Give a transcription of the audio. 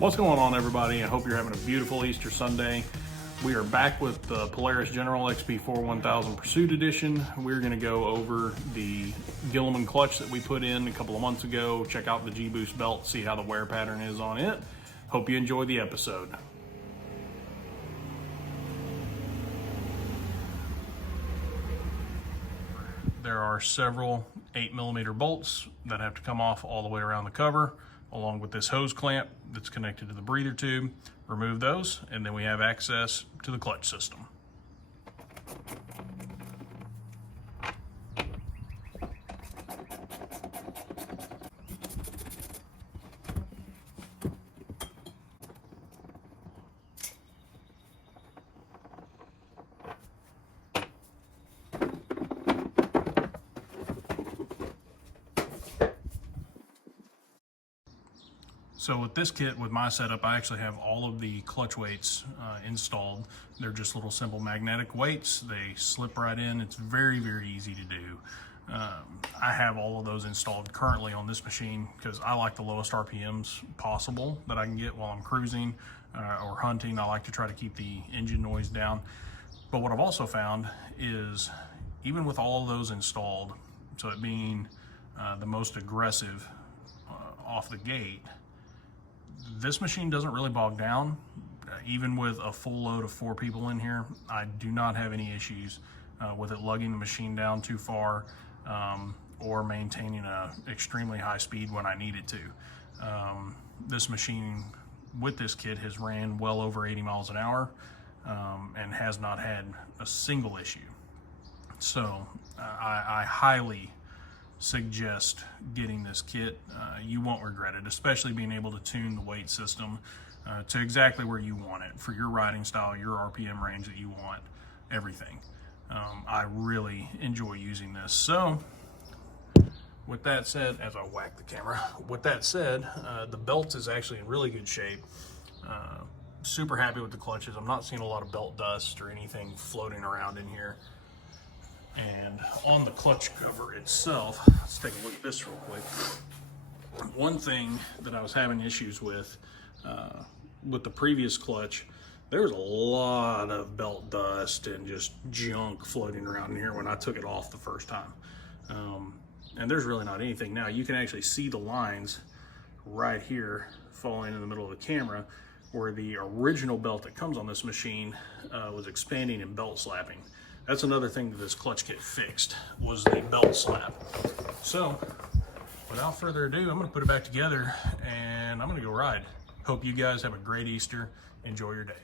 What's going on, everybody? I hope you're having a beautiful Easter Sunday. We are back with the Polaris General XP4 1000 Pursuit Edition. We're going to go over the Gilomen clutch that we put in a couple of months ago, check out the G-Boost belt, see how the wear pattern is on it. Hope you enjoy the episode. There are several 8mm bolts that have to come off all the way around the cover, along with this hose clamp that's connected to the breather tube. Remove those, and then we have access to the clutch system. So with this kit, with my setup, I actually have all of the clutch weights installed. They're just little simple magnetic weights. They slip right in. It's very, very easy to do. I have all of those installed currently on this machine because I like the lowest RPMs possible that I can get while I'm cruising or hunting. I like to try to keep the engine noise down. But what I've also found is even with all of those installed, so it being the most aggressive off the gate, this machine doesn't really bog down. Even with a full load of 4 people in here, I do not have any issues with it lugging the machine down too far or maintaining a extremely high speed when I need it to. This machine with this kit has ran well over 80 miles an hour and has not had a single issue. So I highly suggest getting this kit. You won't regret it, especially being able to tune the weight system to exactly where you want it for your riding style, your RPM range that you want, everything. I really enjoy using this. So with that said, as I whack the camera, with that said, the belt is actually in really good shape. Super happy with the clutches. I'm not seeing a lot of belt dust or anything floating around in here. And on the clutch cover itself, let's take a look at this real quick. One thing that I was having issues with the previous clutch, there was a lot of belt dust and just junk floating around in here when I took it off the first time. And there's really not anything now. You can actually see the lines right here falling in the middle of the camera where the original belt that comes on this machine was expanding and belt slapping. That's another thing that this clutch kit fixed, was the belt slap. So without further ado, I'm gonna put it back together and I'm gonna go ride. Hope you guys have a great Easter. Enjoy your day.